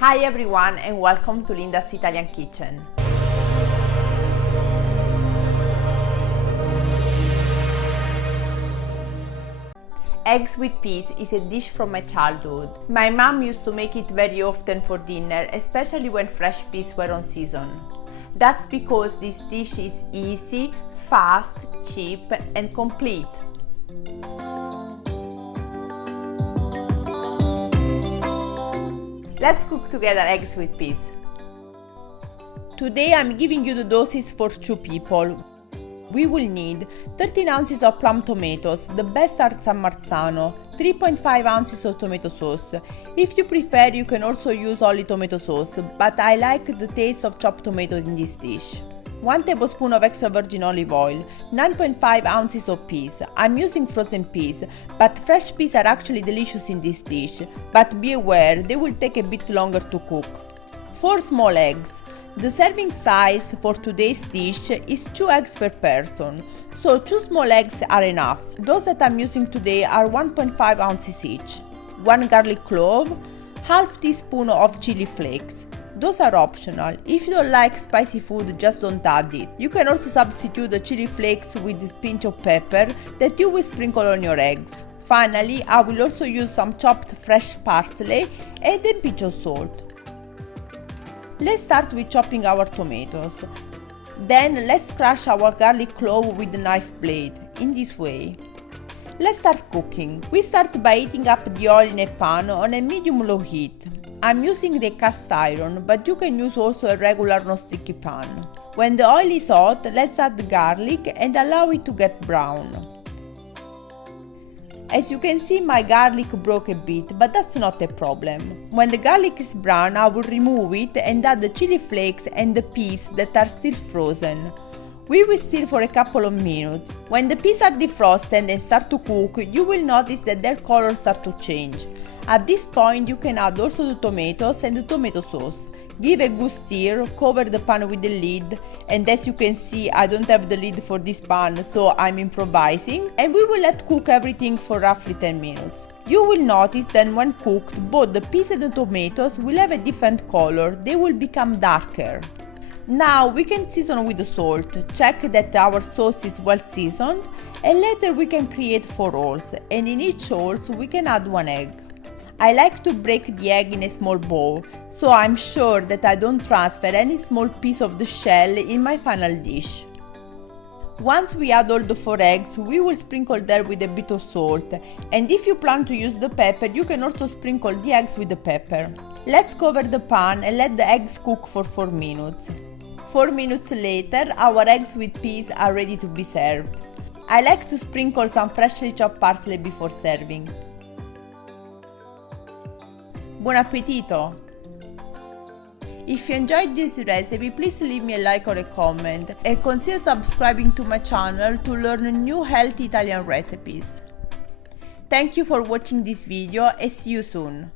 Hi everyone and welcome to Linda's Italian Kitchen. Eggs with peas is a dish from my childhood. My mom used to make it very often for dinner, especially when fresh peas were on season. That's because this dish is easy, fast, cheap and complete. Let's cook together eggs with peas. Today I'm giving you the doses for 2 people. We will need 13 ounces of plum tomatoes, the best are San Marzano, 3.5 ounces of tomato sauce. If you prefer, you can also use only tomato sauce, but I like the taste of chopped tomatoes in this dish. 1 tablespoon of extra virgin olive oil, 9.5 ounces of peas. I'm using frozen peas, but fresh peas are actually delicious in this dish, but be aware they will take a bit longer to cook. 4 small eggs. The serving size for today's dish is 2 eggs per person, so 2 small eggs are enough. Those that I'm using today are 1.5 ounces each. 1 garlic clove, half teaspoon of chili flakes. Those are optional. If you don't like spicy food, just don't add it. You can also substitute the chili flakes with a pinch of pepper that you will sprinkle on your eggs. Finally, I will also use some chopped fresh parsley and a pinch of salt. Let's start with chopping our tomatoes. Then let's crush our garlic clove with a knife blade, in this way. Let's start cooking. We start by heating up the oil in a pan on a medium-low heat. I'm using the cast iron, but you can use also a regular non-sticky pan. When the oil is hot, let's add the garlic and allow it to get brown. As you can see, my garlic broke a bit, but that's not a problem. When the garlic is brown, I will remove it and add the chili flakes and the peas that are still frozen. We will stir for a couple of minutes. When the peas are defrosted and start to cook, you will notice that their color starts to change. At this point, you can add also the tomatoes and the tomato sauce. Give a good stir, cover the pan with the lid, and as you can see, I don't have the lid for this pan, so I'm improvising, and we will let cook everything for roughly 10 minutes. You will notice that when cooked, both the peas and the tomatoes will have a different color, they will become darker. Now we can season with the salt, check that our sauce is well seasoned, and later we can create 4 rolls, and in each roll we can add 1 egg. I like to break the egg in a small bowl, so I'm sure that I don't transfer any small piece of the shell in my final dish. Once we add all the 4 eggs, we will sprinkle them with a bit of salt, and if you plan to use the pepper, you can also sprinkle the eggs with the pepper. Let's cover the pan and let the eggs cook for 4 minutes. 4 minutes later, our eggs with peas are ready to be served. I like to sprinkle some freshly chopped parsley before serving. Buon appetito! If you enjoyed this recipe, please leave me a like or a comment and consider subscribing to my channel to learn new healthy Italian recipes. Thank you for watching this video and see you soon!